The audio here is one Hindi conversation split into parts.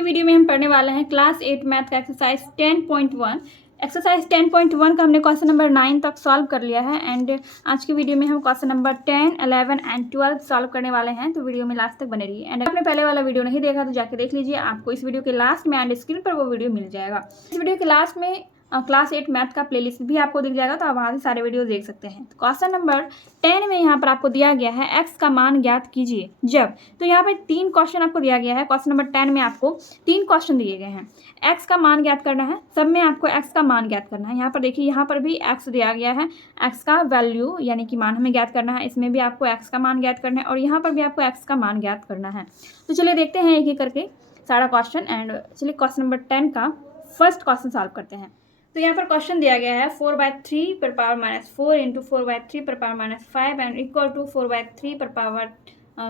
की वीडियो में हम पढ़ने वाले हैं क्लास 8 मैथ का एक्सरसाइज 10.1। एक्सरसाइज 10.1 का हमने क्वेश्चन नंबर 9 तक सॉल्व कर लिया है एंड आज की वीडियो में हम क्वेश्चन नंबर 10, 11 एंड 12 सॉल्व करने वाले हैं। तो वीडियो में लास्ट तक बने रहिए एंड आपने पहले वाला वीडियो नहीं देखा तो जाके देख लीजिए, आपको इस वीडियो के लास्ट में एंड स्क्रीन पर वो वीडियो मिल जाएगा। इस वीडियो के लास्ट में क्लास 8 मैथ का प्लेलिस्ट भी आपको दिख जाएगा, तो आप वहाँ से सारे वीडियो देख सकते हैं। तो क्वेश्चन नंबर 10 में यहाँ पर आपको दिया गया है x का मान ज्ञात कीजिए जब। तो यहाँ पे 3 क्वेश्चन आपको दिया गया है। क्वेश्चन नंबर 10 में आपको 3 क्वेश्चन दिए गए हैं। x का मान ज्ञात करना है, सब में आपको x का मान ज्ञात करना है। यहाँ पर देखिए, यहाँ पर भी x दिया गया है, x का वैल्यू यानी कि मान हमें ज्ञात करना है। इसमें भी आपको x का मान ज्ञात करना है और यहाँ पर भी आपको x का मान ज्ञात करना है। तो चलिए देखते हैं एक एक करके सारा क्वेश्चन एंड चलिए क्वेश्चन नंबर 10 का फर्स्ट क्वेश्चन सॉल्व करते हैं। तो यहाँ पर क्वेश्चन दिया गया है 4/3 पर पावर -4 इंटू 4/3 पर पावर -5 एंड इक्वल टू 4/3 पर पावर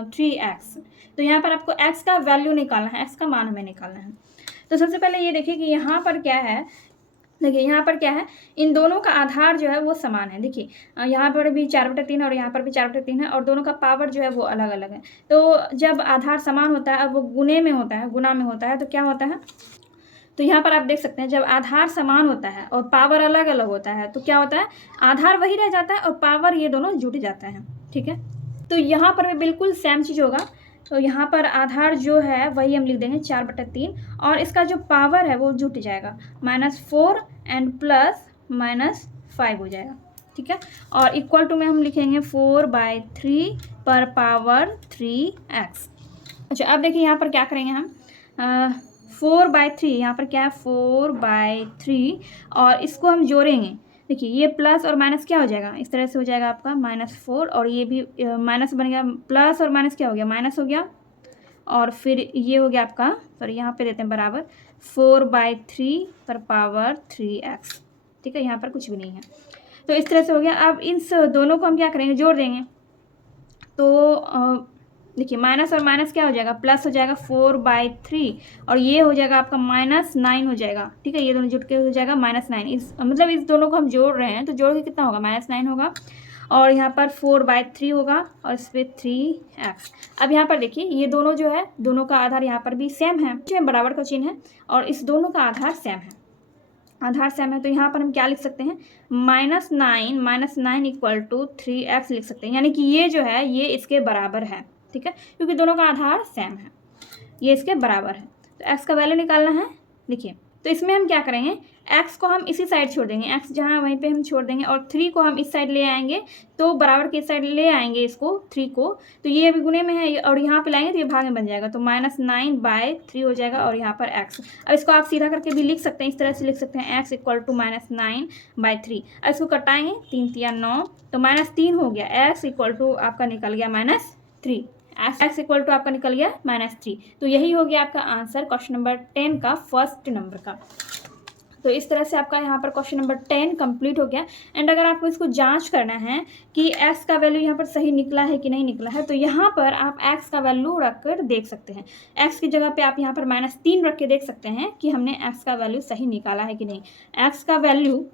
3x। तो यहाँ पर आपको x का वैल्यू निकालना है, x का मान हमें निकालना है। तो सबसे पहले ये देखिए कि यहाँ पर क्या है। देखिए यहाँ पर क्या है, इन दोनों का आधार जो है वो समान है। देखिए यहाँ पर भी 4/3 और यहाँ पर भी 4/3 है और दोनों का पावर जो है वो अलग अलग है। तो जब आधार समान होता है, अब वो गुने में होता है, गुना में होता है, तो क्या होता है, तो यहाँ पर आप देख सकते हैं जब आधार समान होता है और पावर अलग अलग होता है तो क्या होता है, आधार वही रह जाता है और पावर ये दोनों जुट जाते हैं। ठीक है, तो यहाँ पर भी बिल्कुल सेम चीज़ होगा। तो यहाँ पर आधार जो है वही हम लिख देंगे 4/3 और इसका जो पावर है वो जुट जाएगा, -4 एंड प्लस -5 हो जाएगा। ठीक है, और इक्वल टू में हम लिखेंगे 4/3 पर पावर 3x। अच्छा, अब देखिए यहाँ पर क्या करेंगे हम, 4/3, यहाँ पर क्या है 4/3 और इसको हम जोड़ेंगे। देखिए ये प्लस और माइनस क्या हो जाएगा, इस तरह से हो जाएगा आपका -4 और ये भी माइनस बन गया, प्लस और माइनस क्या हो गया, माइनस हो गया और फिर ये हो गया आपका, सॉरी यहाँ पे देते हैं बराबर 4/3 पर पावर 3x। ठीक है, यहाँ पर कुछ भी नहीं है, तो इस तरह से हो गया। अब इन दोनों को हम क्या करेंगे, जोड़ देंगे। तो देखिए माइनस और माइनस क्या हो जाएगा, प्लस हो जाएगा 4/3 और ये हो जाएगा आपका -9 हो जाएगा। ठीक है, ये दोनों जुट के हो जाएगा -9। इस मतलब इस दोनों को हम जोड़ रहे हैं तो जोड़ के कितना होगा, -9 होगा और यहाँ पर 4/3 होगा और इस पर 3x। अब यहाँ पर देखिए ये दोनों जो है, दोनों का आधार यहाँ पर भी सेम है, बराबर का चिन्ह है और इस दोनों का आधार सेम है, आधार सेम है। तो यहाँ पर हम क्या लिख सकते हैं, -9 इक्वल टू 3x लिख सकते हैं, यानी कि ये जो है ये इसके बराबर है। ठीक है, क्योंकि दोनों का आधार सेम है, ये इसके बराबर है। तो x का वैल्यू निकालना है। देखिए तो इसमें हम क्या करेंगे, x को हम इसी साइड छोड़ देंगे, x जहाँ वहीं पे हम छोड़ देंगे और 3 को हम इस साइड ले आएंगे, तो बराबर के इस साइड ले आएंगे इसको 3 को, तो ये अभी गुने में है और यहाँ पे लाएंगे तो ये भाग में बन जाएगा, तो -9/3 हो जाएगा और यहाँ पर x। अब इसको आप सीधा करके भी लिख सकते हैं, इस तरह से लिख सकते हैं x इक्वल टू -9/3। अब इसको कटाएंगे, 3 × 9 तो -3 हो गया, x इक्वल टू आपका निकल गया -3, x इक्वल टू आपका निकल गया -3। तो यही हो गया आपका आंसर क्वेश्चन नंबर 10 का फर्स्ट नंबर का। तो इस तरह से आपका यहाँ पर क्वेश्चन नंबर 10 कंप्लीट हो गया। एंड अगर आपको इसको जांच करना है कि x का वैल्यू यहाँ पर सही निकला है कि नहीं निकला है, तो यहाँ पर आप x का वैल्यू रख कर देख सकते हैं। x की जगह पे आप यहाँ पर -3 रख के देख सकते हैं कि हमने x का वैल्यू सही निकाला है कि नहीं। x का वैल्यू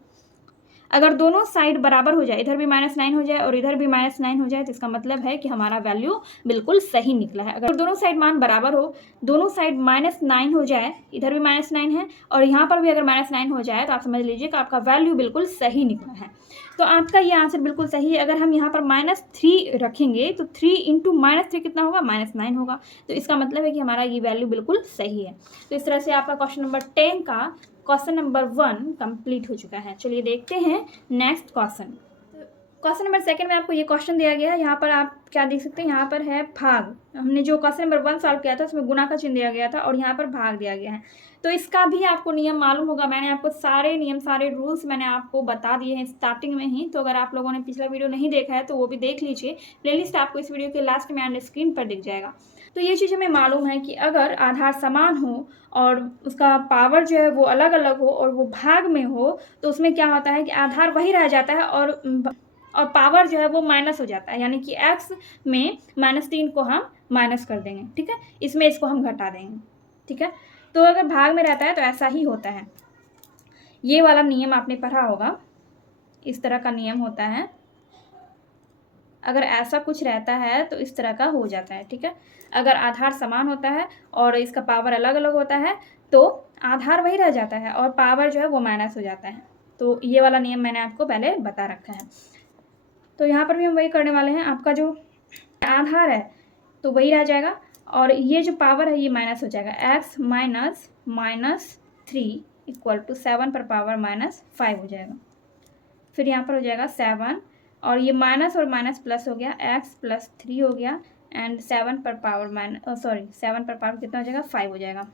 अगर दोनों साइड बराबर हो जाए, इधर भी -9 हो जाए और इधर भी -9 हो जाए, तो इसका मतलब है कि हमारा वैल्यू बिल्कुल सही निकला है। अगर दोनों साइड मान बराबर हो, दोनों साइड -9 हो जाए, इधर भी -9 है और यहाँ पर भी अगर -9 हो जाए, तो आप समझ लीजिए कि आपका वैल्यू बिल्कुल सही निकला है। तो आपका ये आंसर बिल्कुल सही है। अगर हम यहाँ पर -3 रखेंगे तो 3 × -3 कितना होगा, -9 होगा। तो इसका मतलब है कि हमारा ये वैल्यू बिल्कुल सही है। तो इस तरह से आपका क्वेश्चन नंबर 10 का क्वेश्चन नंबर 1 कंप्लीट हो चुका है। चलिए देखते हैं नेक्स्ट क्वेश्चन। क्वेश्चन नंबर 2 में आपको ये क्वेश्चन दिया गया है। यहाँ पर आप क्या देख सकते हैं, यहाँ पर है भाग। हमने जो क्वेश्चन नंबर 1 सॉल्व किया था उसमें गुना का चिन्ह दिया गया था और यहाँ पर भाग दिया गया है। तो इसका भी आपको नियम मालूम होगा, मैंने आपको सारे नियम, सारे रूल्स मैंने आपको बता दिए हैं स्टार्टिंग में ही। तो अगर आप लोगों ने पिछला वीडियो नहीं देखा है तो वो भी देख लीजिए, प्लेलिस्ट आपको इस वीडियो के लास्ट में एंड स्क्रीन पर दिख जाएगा। तो ये चीज़ हमें मालूम है कि अगर आधार समान हो और उसका पावर जो है वो अलग अलग हो और वो भाग में हो, तो उसमें क्या होता है कि आधार वही रह जाता है और पावर जो है वो माइनस हो जाता है, यानी कि x में -3 को हम माइनस कर देंगे। ठीक है, इसमें इसको हम घटा देंगे। ठीक है, तो अगर भाग में रहता है तो ऐसा ही होता है। ये वाला नियम आपने पढ़ा होगा, इस तरह का नियम होता है। अगर ऐसा कुछ रहता है तो इस तरह का हो जाता है, ठीक है। अगर आधार समान होता है और इसका पावर अलग अलग होता है तो आधार वही रह जाता है और पावर जो है वो माइनस हो जाता है। तो ये वाला नियम मैंने आपको पहले बता रखा है। तो यहाँ पर भी हम वही करने वाले हैं। आपका जो आधार है तो वही रह जाएगा और ये जो पावर है ये माइनस हो जाएगा। x माइनस -3 इक्वल टू 7 पर पावर -5 हो जाएगा। फिर यहाँ पर हो जाएगा 7 और ये माइनस और माइनस प्लस हो गया, x प्लस 3 हो गया एंड 7 पर पावर 7 पर पावर कितना हो जाएगा 5 हो जाएगा।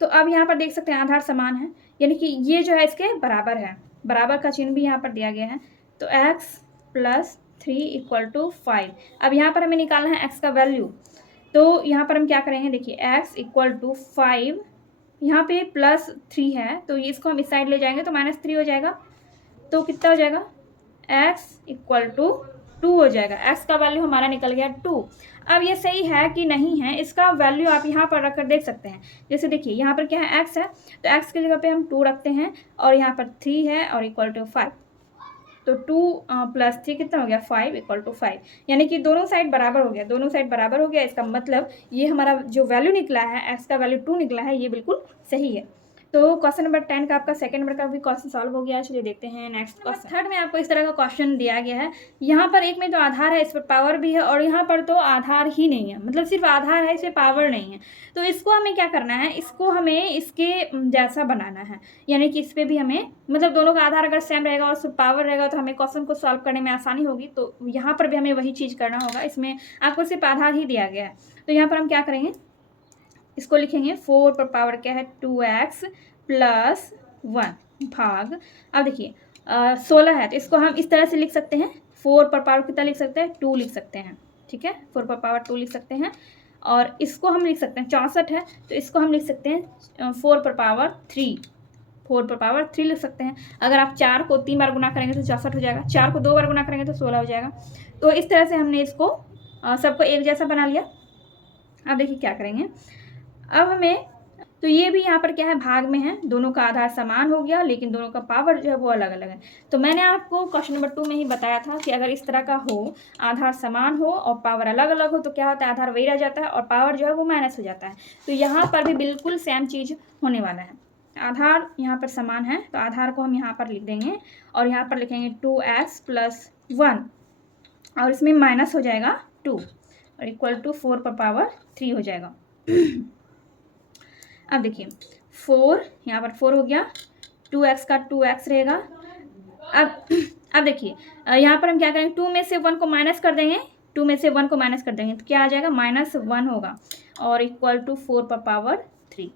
तो अब यहाँ पर देख सकते हैं आधार समान है, यानी कि ये जो है इसके बराबर है, बराबर का चिन्ह भी यहाँ पर दिया गया है। तो x प्लस 3 इक्वल टू 5। अब यहाँ पर हमें निकालना है x का वैल्यू। तो यहाँ पर हम क्या करेंगे, देखिए x इक्वल टू 5, यहाँ पे प्लस 3 है तो इसको हम इस साइड ले जाएंगे तो -3 हो जाएगा। तो कितना हो जाएगा, x इक्वल टू 2 हो जाएगा। x का वैल्यू हमारा निकल गया 2। अब ये सही है कि नहीं है इसका वैल्यू आप यहाँ पर रखकर देख सकते हैं। जैसे देखिए यहाँ पर क्या है, x है तो x की जगह पे हम 2 रखते हैं और यहाँ पर 3 है और इक्वल टू 5। तो 2 प्लस 3 कितना हो गया 5 इक्वल टू 5, यानी कि दोनों साइड बराबर हो गया, दोनों साइड बराबर हो गया। इसका मतलब ये हमारा जो वैल्यू निकला है x का वैल्यू 2 निकला है, ये बिल्कुल सही है। तो क्वेश्चन नंबर 10 का आपका सेकंड नंबर का भी क्वेश्चन सॉल्व हो गया। चलिए देखते हैं नेक्स्ट क्वेश्चन। थर्ड में आपको इस तरह का क्वेश्चन दिया गया है। यहाँ पर एक में तो आधार है, इस पर पावर भी है और यहाँ पर तो आधार ही नहीं है, मतलब सिर्फ आधार है, इस पर पावर नहीं है। तो इसको हमें क्या करना है, इसको हमें इसके जैसा बनाना है, यानी कि इस पर भी हमें, मतलब दोनों का आधार अगर सेम रहेगा और सिर्फ पावर रहेगा तो हमें क्वेश्चन को सॉल्व करने में आसानी होगी। तो यहाँ पर भी हमें वही चीज़ करना होगा, इसमें आपको सिर्फ आधार ही दिया गया है। तो यहाँ पर हम क्या करेंगे, इसको लिखेंगे 4 पर पावर क्या है 2x प्लस 1 भाग, अब देखिए 16 है तो इसको हम इस तरह से लिख सकते हैं, 4 पर पावर कितना लिख सकते हैं 2 लिख सकते हैं, ठीक है, 4 पर पावर 2 लिख सकते हैं। और इसको हम लिख सकते हैं 64 है तो इसको हम लिख सकते हैं 4 पर पावर 3, 4 पर पावर 3 लिख सकते हैं। अगर आप 4 को 3 बार गुना करेंगे तो 64 हो जाएगा, 4 को 2 बार गुना करेंगे तो 16 हो जाएगा। तो इस तरह से हमने इसको सबको एक जैसा बना लिया। अब देखिए क्या करेंगे, अब हमें, तो ये भी यहाँ पर क्या है भाग में है, दोनों का आधार समान हो गया लेकिन दोनों का पावर जो है वो अलग अलग है। तो मैंने आपको क्वेश्चन नंबर 2 में ही बताया था कि अगर इस तरह का हो, आधार समान हो और पावर अलग अलग हो तो क्या होता है, आधार वही रह जाता है और पावर जो है वो माइनस हो जाता है। तो यहाँ पर भी बिल्कुल सेम चीज़ होने वाला है। आधार यहाँ पर समान है तो आधार को हम यहाँ पर लिख देंगे और यहाँ पर लिखेंगे 2x प्लस 1 और इसमें माइनस हो जाएगा 2 और इक्वल टू 4 पर पावर 3 हो जाएगा। अब देखिए 4, यहाँ पर 4 हो गया, 2x का 2x रहेगा। अब देखिए यहाँ पर हम क्या करेंगे, 2 में से 1 को माइनस कर देंगे, 2 में से 1 को माइनस कर देंगे तो क्या आ जाएगा -1 होगा और इक्वल टू 4 पर पावर 3।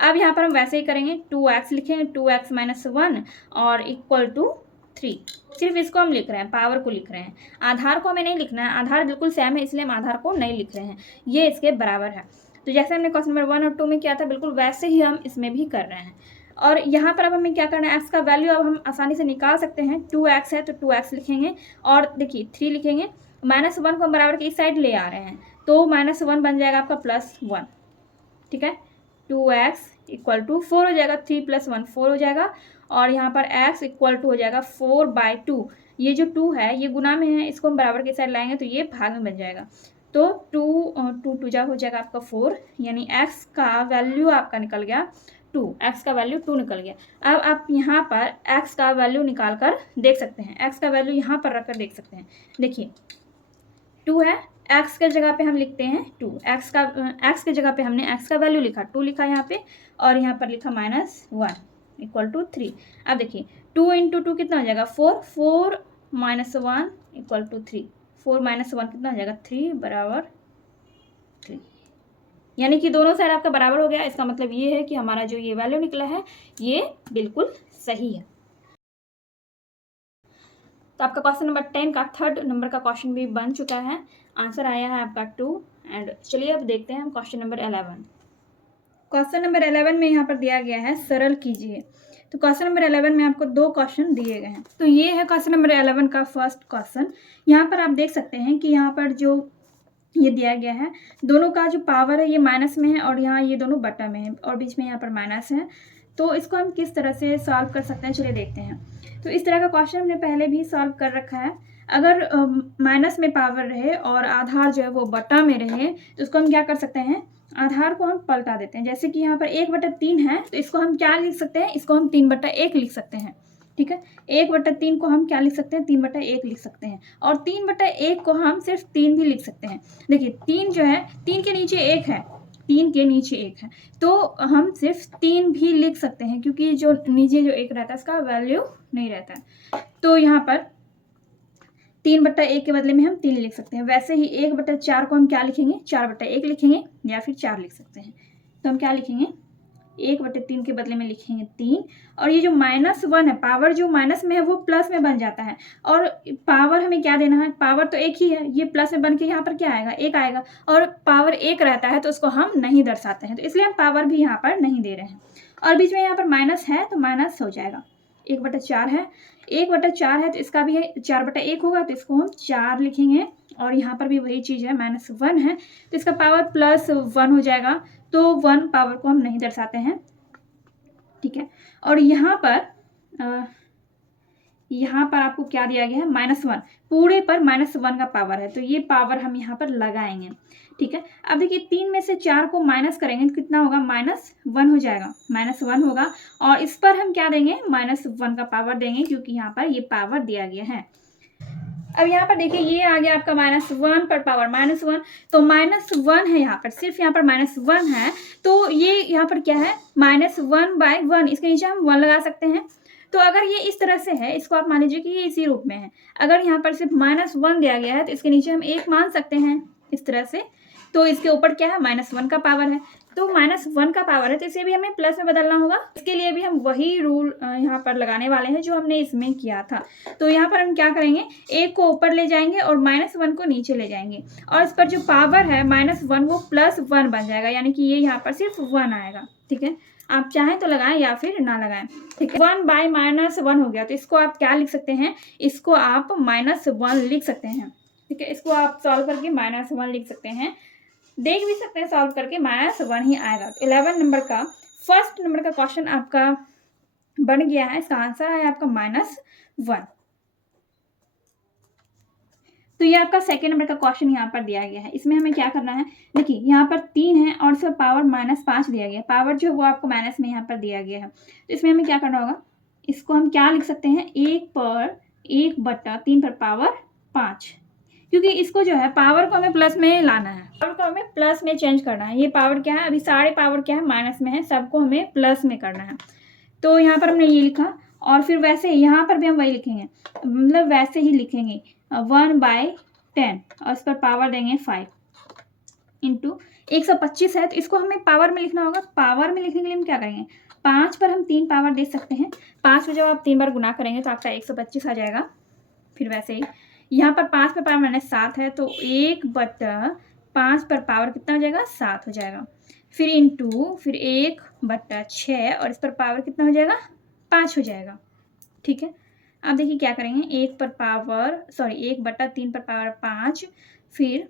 अब यहाँ पर हम वैसे ही करेंगे, 2x लिखेंगे, 2x माइनस 1 और इक्वल टू 3। सिर्फ इसको हम लिख रहे हैं, पावर को लिख रहे हैं, आधार को हमें नहीं लिखना है, आधार बिल्कुल सेम है इसलिए हम आधार को नहीं लिख रहे हैं, ये इसके बराबर है। तो जैसे हमने क्वेश्चन नंबर 1 और 2 में किया था बिल्कुल वैसे ही हम इसमें भी कर रहे हैं। और यहाँ पर अब हमें क्या करना है, x का वैल्यू अब हम आसानी से निकाल सकते हैं। 2x है तो 2x लिखेंगे और देखिए 3 लिखेंगे, -1 को हम बराबर के इस साइड ले आ रहे हैं तो -1 बन जाएगा आपका +1, ठीक है। 2x इक्वल टू 4 हो जाएगा, 3 + 1 4 हो जाएगा और यहाँ पर x इक्वल टू हो जाएगा 4/2। ये जो 2 है ये गुना में है, इसको हम बराबर के साइड लाएंगे तो ये भाग में बन जाएगा। तो 2 जा हो जाएगा आपका 4, यानी x का वैल्यू आपका निकल गया 2, x का वैल्यू 2 निकल गया। अब आप यहाँ पर x का वैल्यू निकाल कर देख सकते हैं, x का वैल्यू यहाँ पर रख कर देख सकते हैं। देखिए 2 है, x के जगह पे हम लिखते हैं 2, x के जगह पे हमने x का वैल्यू लिखा 2 लिखा यहाँ पे और यहाँ पर लिखा -1 इक्वल टू 3। अब देखिए 2 × 2 कितना हो जाएगा 4, 4 - 1 इक्वल टू 3, 4 - 1 कितना हो जाएगा 3 बराबर 3, यानी कि दोनों साइड आपका बराबर हो गया। इसका मतलब ये है कि हमारा जो ये वैल्यू निकला है ये बिल्कुल सही है। तो आपका क्वेश्चन नंबर 10 का थर्ड नंबर का क्वेश्चन भी बन चुका है, आंसर आया है आपका 2। एंड चलिए अब देखते हैं हम क्वेश्चन नंबर 11। क्वेश्चन नंबर 11 में यहाँ पर दिया गया है सरल कीजिए। तो क्वेश्चन नंबर 11 में आपको 2 क्वेश्चन दिए गए हैं। तो ये है क्वेश्चन नंबर 11 का फर्स्ट क्वेश्चन। यहाँ पर आप देख सकते हैं कि यहाँ पर जो ये दिया गया है दोनों का जो पावर है ये माइनस में है और यहाँ ये दोनों बटा में है और बीच में यहाँ पर माइनस है। तो इसको हम किस तरह से सॉल्व कर सकते हैं चलिए देखते हैं। तो इस तरह का क्वेश्चन हमने पहले भी सॉल्व कर रखा है। अगर माइनस में पावर रहे और आधार जो है वो बटा में रहे तो उसको हम क्या कर सकते हैं, आधार को हम पलटा देते हैं। जैसे कि यहाँ पर 1/3 है तो इसको हम क्या लिख सकते हैं, इसको हम 3/1 लिख सकते हैं। ठीक है, 1/3 को हम क्या लिख सकते हैं, 3/1 लिख सकते हैं। और 3/1 को हम सिर्फ 3 भी लिख सकते हैं। देखिए 3 जो है 3 के नीचे 1 है, 3 के नीचे 1 है तो हम सिर्फ 3 भी लिख सकते हैं क्योंकि जो नीचे जो 1 रहता है इसका वैल्यू नहीं रहता है। तो यहाँ पर 3/1 के बदले में हम 3 लिख सकते हैं। वैसे ही 1/4 को हम क्या लिखेंगे, 4/1 लिखेंगे या फिर 4 लिख सकते हैं। तो हम क्या लिखेंगे, 1/3 के बदले में लिखेंगे 3। और ये जो -1 है, पावर जो माइनस में है वो प्लस में बन जाता है। और पावर हमें क्या देना है, पावर तो एक ही है, ये प्लस में बन के यहाँ पर क्या आएगा, 1 आएगा। और पावर 1 रहता है तो उसको हम नहीं दर्शाते हैं, तो इसलिए हम पावर भी यहाँ पर नहीं दे रहे हैं। और बीच में यहाँ पर माइनस है तो माइनस हो जाएगा। 1/4 है, 1/4 है तो इसका भी है 4/1 होगा तो इसको हम 4 लिखेंगे। और यहाँ पर भी वही चीज़ है, -1 है तो इसका पावर +1 हो जाएगा। तो 1 पावर को हम नहीं दर्शाते हैं। ठीक है, और यहाँ पर आपको क्या दिया गया है, -1, पूरे पर -1 का पावर है तो ये पावर हम यहाँ पर लगाएंगे। ठीक है, अब देखिए 3 में से 4 को माइनस करेंगे तो कितना होगा, -1 हो जाएगा, -1 होगा। और इस पर हम क्या देंगे, -1 का पावर देंगे क्योंकि यहाँ पर ये पावर दिया गया है। अब यहाँ पर देखिए ये आ गया आपका -1 पर पावर -1, तो -1 है यहाँ पर, सिर्फ यहाँ पर -1 है तो ये यहाँ पर क्या है, -1/1, इसके नीचे हम 1 लगा सकते हैं। तो अगर ये इस तरह से है, इसको आप मान लीजिए कि ये इसी रूप में है। अगर यहाँ पर सिर्फ -1 दिया गया है तो इसके नीचे हम 1 मान सकते हैं इस तरह से। तो इसके ऊपर क्या है, -1 का पावर है, तो -1 का पावर है तो इसे भी हमें प्लस में बदलना होगा। इसके लिए भी हम वही रूल यहाँ पर लगाने वाले हैं जो हमने इसमें किया था। तो यहाँ पर हम क्या करेंगे, 1 को ऊपर ले जाएंगे और -1 को नीचे ले जाएंगे और इस पर जो पावर है -1 वो +1 बन जाएगा, यानी कि ये यहाँ पर सिर्फ 1 आएगा। ठीक है, आप चाहें तो लगाएं या फिर ना लगाएं। ठीक है, 1/-1 हो गया तो इसको आप क्या लिख सकते हैं, इसको आप -1 लिख सकते हैं। ठीक है, इसको आप सॉल्व करके -1 लिख सकते हैं, देख भी सकते हैं सॉल्व करके, -1 ही आएगा। 11 नंबर का फर्स्ट नंबर का क्वेश्चन आपका बन गया है, इसका आंसर है आपका -1। तो ये आपका सेकेंड नंबर का क्वेश्चन यहाँ पर दिया गया है। इसमें हमें क्या करना है, देखिए यहाँ पर 3 है और इसका पावर -5 दिया गया है, पावर जो वो आपको माइनस में यहाँ पर दिया गया है। तो इसमें हमें क्या करना होगा, इसको हम क्या लिख सकते हैं, 1/3 पर पावर 5, क्योंकि इसको जो है पावर को हमें प्लस में लाना है, पावर को हमें प्लस में चेंज करना है। ये पावर क्या है, अभी सारे पावर क्या है, माइनस में है, सबको हमें प्लस में करना है। तो यहाँ पर हमने ये लिखा और फिर वैसे यहाँ पर भी हम वही लिखेंगे, मतलब वैसे ही लिखेंगे 1/10 और इस पर पावर देंगे 5 इंटू 125 है तो इसको हमें पावर में लिखना होगा। पावर में लिखने के लिए हम क्या करेंगे, 5 पर हम 3 पावर दे सकते हैं, 5 में जब आप 3 बार गुना करेंगे तो आपका 125 आ जाएगा। फिर वैसे ही यहाँ पर 5 पर पावर -7 है तो 1/5 पर पावर कितना हो जाएगा, 7 हो जाएगा। फिर इंटू फिर 1/6 और इस पर पावर कितना हो जाएगा, 5 हो जाएगा। ठीक है, अब देखिए क्या करेंगे, 1/3 पर पावर 5, फिर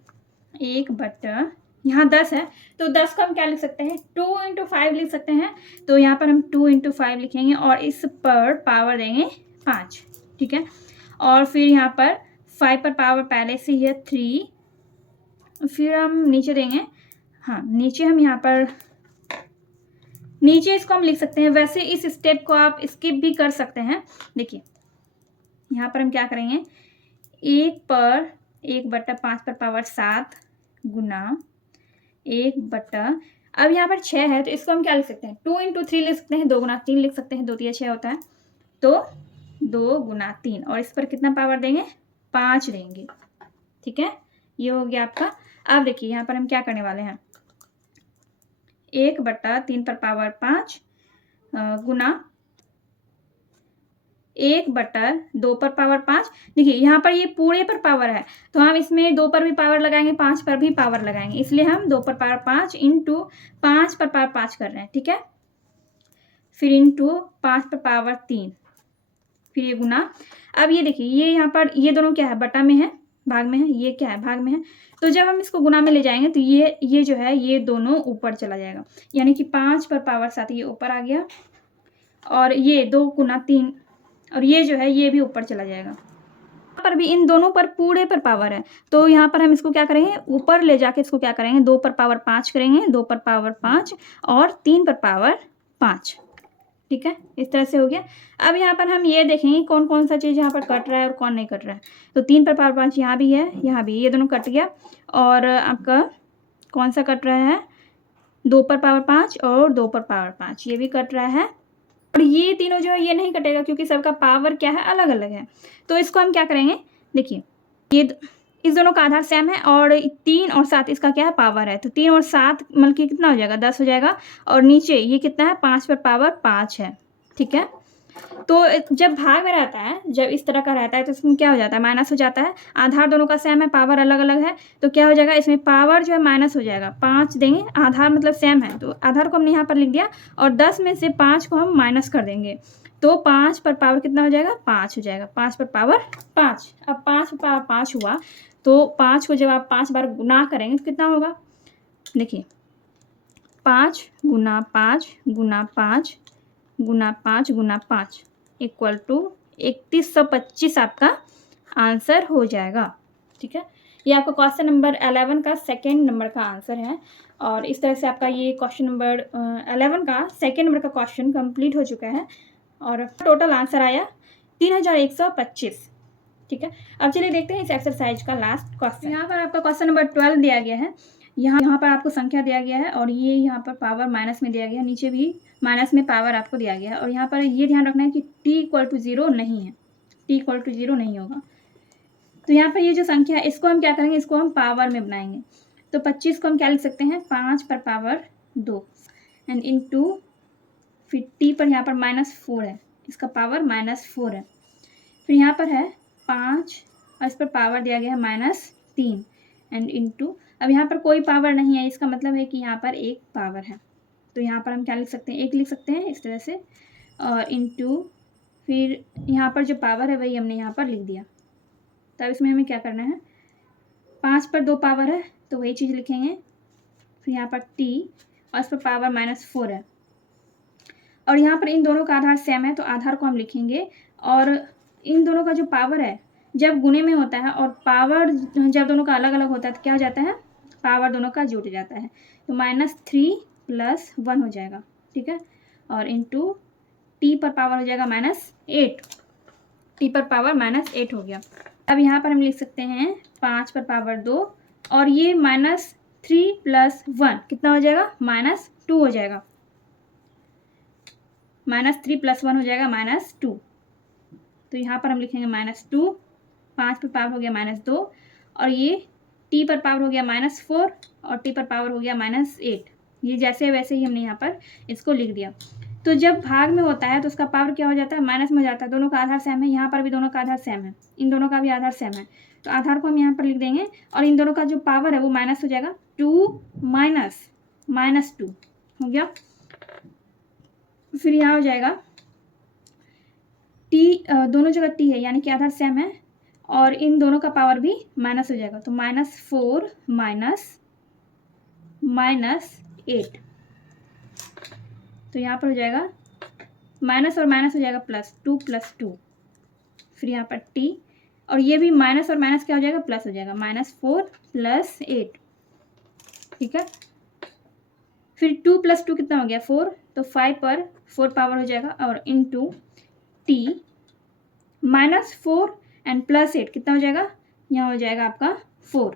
1/, यहाँ 10 है तो 10 को हम क्या लिख सकते हैं, 2 × 5 लिख सकते हैं। तो यहाँ पर हम 2 × 5 लिखेंगे और इस पर पावर देंगे 5। ठीक है, और फिर यहाँ पर 5 पर पावर पहले से ही है 3, फिर हम नीचे देंगे, हाँ नीचे हम यहाँ पर नीचे इसको हम लिख सकते हैं। वैसे इस स्टेप को आप स्किप भी कर सकते हैं। देखिए यहाँ पर हम क्या करेंगे, 1/5 पर पावर 7 गुना 1/, अब यहाँ पर 6 है तो इसको हम क्या लिख सकते हैं, 2 × 3 लिख सकते हैं, 2 × 3 लिख सकते हैं, 2 × 3 6 होता है तो 2 × 3 और इस पर कितना पावर देंगे, 5 देंगे। ठीक है, ये हो गया आपका। अब देखिए यहाँ पर हम क्या करने वाले हैं, 1/3 पर पावर 5 गुना 1/2 पर पावर 5। देखिए यहाँ पर ये पूरे पर पावर है तो हम इसमें 2 पर भी पावर लगाएंगे, 5 पर भी पावर लगाएंगे, इसलिए हम 2 पर पावर 5 इंटू 5 पर पावर 5 कर रहे हैं। ठीक है, फिर इंटू 5 पर पावर 3, फिर ये गुना। अब ये देखिए ये यहाँ पर ये दोनों क्या है, बटा में है, भाग में है, ये क्या है, भाग में है। तो जब हम इसको गुना में ले जाएंगे तो ये जो है ये दोनों ऊपर चला जाएगा, यानी कि 5 पर पावर 7 ये ऊपर आ गया और ये 2 × 3 और ये जो है ये भी ऊपर चला जाएगा। पर भी इन दोनों पर पूरे पर पावर है, तो यहाँ पर हम इसको क्या करेंगे, ऊपर ले जाके इसको क्या करेंगे, 2 पर पावर 5 करेंगे, 2 पर पावर 5 और 3 पर पावर 5। ठीक है, इस तरह से हो गया। अब यहाँ पर हम ये देखेंगे कौन कौन सा चीज़ यहाँ पर कट रहा है और कौन नहीं कट रहा है। तो 3 पर पावर 5 यहाँ भी है, यहाँ भी, ये दोनों कट गया। और आपका कौन सा कट रहा है, 2 पर पावर 5 और 2 पर पावर 5, ये भी कट रहा है। और ये तीनों जो है ये नहीं कटेगा क्योंकि सबका पावर क्या है, अलग अलग है। तो इसको हम क्या करेंगे, देखिए ये इस दोनों का आधार सेम है और 3 और 7 इसका क्या है, पावर है। तो 3 और 7 मतलब कि कितना हो जाएगा, 10 हो जाएगा। और नीचे ये कितना है, 5 पर पावर 5 है। ठीक है, तो जब भाग में रहता है, जब इस तरह का रहता है तो इसमें क्या हो जाता है, माइनस हो जाता है। आधार दोनों का सेम है, पावर अलग अलग है, तो क्या हो जाएगा, इसमें पावर जो है माइनस हो जाएगा। 5 देंगे, आधार मतलब सेम है, तो आधार को हमने यहाँ पर लिख दिया और 10 में से 5 को हम माइनस कर देंगे। तो 5 पर पावर कितना हो जाएगा, 5 हो जाएगा, 5 पर पावर 5। अब 5 पर पावर 5 हुआ, तो 5 को जब आप 5 बार गुना करेंगे तो कितना होगा, देखिए 5 गुना 5 गुना 5 गुना 5 गुना 5 इक्वल टू 3125 आपका आंसर हो जाएगा। ठीक है, ये आपका क्वेश्चन नंबर 11 का सेकेंड नंबर का आंसर है। और इस तरह से आपका ये क्वेश्चन नंबर 11 का सेकेंड नंबर का क्वेश्चन कंप्लीट हो चुका है और टोटल आंसर आया 3125। ठीक है, अब चलिए देखते हैं इस एक्सरसाइज का लास्ट क्वेश्चन। यहाँ पर आपका क्वेश्चन नंबर 12 दिया गया है। यहाँ पर आपको संख्या दिया गया है और ये यहाँ पर पावर माइनस में दिया गया है, नीचे भी माइनस में पावर आपको दिया गया है। और यहाँ पर ये ध्यान रखना है कि t इक्वल टू 0 नहीं है, t इक्वल टू 0 नहीं होगा। तो यहाँ पर ये जो संख्या है इसको हम क्या करेंगे, इसको हम पावर में बनाएंगे। तो 25 को हम क्या लिख सकते हैं, 5 पर पावर 2 एंड इंटू फिर t पर यहाँ पर -4 है, इसका पावर -4 है। फिर यहाँ पर है 5 और इस पर पावर दिया गया है -3 एंड इंटू, अब यहाँ पर कोई पावर नहीं है, इसका मतलब है कि यहाँ पर एक पावर है। तो यहाँ पर हम क्या लिख सकते हैं, 1 लिख सकते हैं इस तरह से, और इंटू फिर यहाँ पर जो पावर है वही हमने यहाँ पर लिख दिया। तब इसमें हमें क्या करना है, 5 पर 2 पावर है तो वही चीज़ लिखेंगे। फिर यहाँ पर t और इस पर पावर -4 है और यहाँ पर इन दोनों का आधार सेम है तो आधार को हम लिखेंगे। और इन दोनों का जो पावर है जब गुणे में होता है और पावर जब दोनों का अलग अलग होता है तो क्या हो जाता है, पावर दोनों का जुट जाता है। तो -3 + 1 हो जाएगा। ठीक है, और इंटू t पर पावर हो जाएगा -8, t पर पावर -8 हो गया। अब यहाँ पर हम लिख सकते हैं 5 पर पावर 2 और ये -3 + 1 कितना हो जाएगा, -2 हो जाएगा। -3 + 1 हो जाएगा -2। तो यहाँ पर हम लिखेंगे -2, 5 पर पावर हो गया -2 और ये t पर पावर हो गया -4 और t पर पावर हो गया -8। ये जैसे वैसे ही हमने यहाँ पर इसको लिख दिया। तो जब भाग में होता है तो उसका पावर क्या हो जाता है, माइनस में हो जाता है। दोनों का आधार सेम है, यहाँ पर भी दोनों का आधार सेम है, इन दोनों का भी आधार सेम है। तो आधार को हम यहाँ पर लिख देंगे और इन दोनों का जो पावर है वो माइनस हो जाएगा, 2 - -2 हो गया। फिर यहाँ हो जाएगा t, दोनों जगह t है यानी कि आधार सेम है और इन दोनों का पावर भी माइनस हो जाएगा। तो -4 -8, तो यहाँ पर हो जाएगा माइनस और माइनस हो जाएगा +2 + 2। फिर यहाँ पर t और ये भी माइनस और माइनस क्या हो जाएगा, प्लस हो जाएगा, -4 + 8। ठीक है, फिर 2 + 2 कितना हो गया, 4। तो 5 पर 4 पावर हो जाएगा और इंटू t -4 एंड +8 कितना हो जाएगा, यहाँ हो जाएगा आपका 4।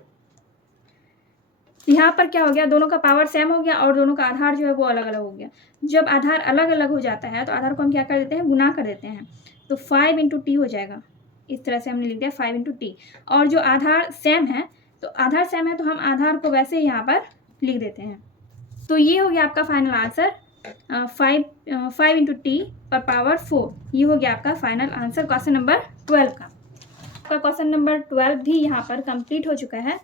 यहाँ पर क्या हो गया, दोनों का पावर सेम हो गया और दोनों का आधार जो है वो अलग अलग हो गया। जब आधार अलग अलग हो जाता है तो आधार को हम क्या कर देते हैं, गुना कर देते हैं। तो 5 × t हो जाएगा, इस तरह से हमने लिख दिया 5 × t। और जो आधार सेम है तो आधार सेम है तो हम आधार को वैसे ही यहाँ पर लिख देते हैं। तो ये हो गया आपका फाइनल आंसर, 5 × t पर पावर 4। ये हो गया आपका फाइनल आंसर क्वेश्चन नंबर 12 का। आपका क्वेश्चन नंबर 12 भी यहाँ पर कंप्लीट हो चुका है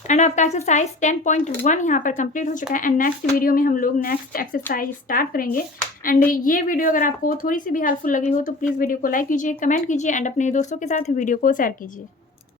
एंड आपका एक्सरसाइज 10.1 यहाँ पर कंप्लीट हो चुका है। एंड नेक्स्ट वीडियो में हम लोग नेक्स्ट एक्सरसाइज स्टार्ट करेंगे। एंड ये वीडियो अगर आपको थोड़ी सी भी हेल्पफुल लगी हो तो प्लीज़ वीडियो को लाइक कीजिए, कमेंट कीजिए एंड अपने दोस्तों के साथ वीडियो को शेयर कीजिए।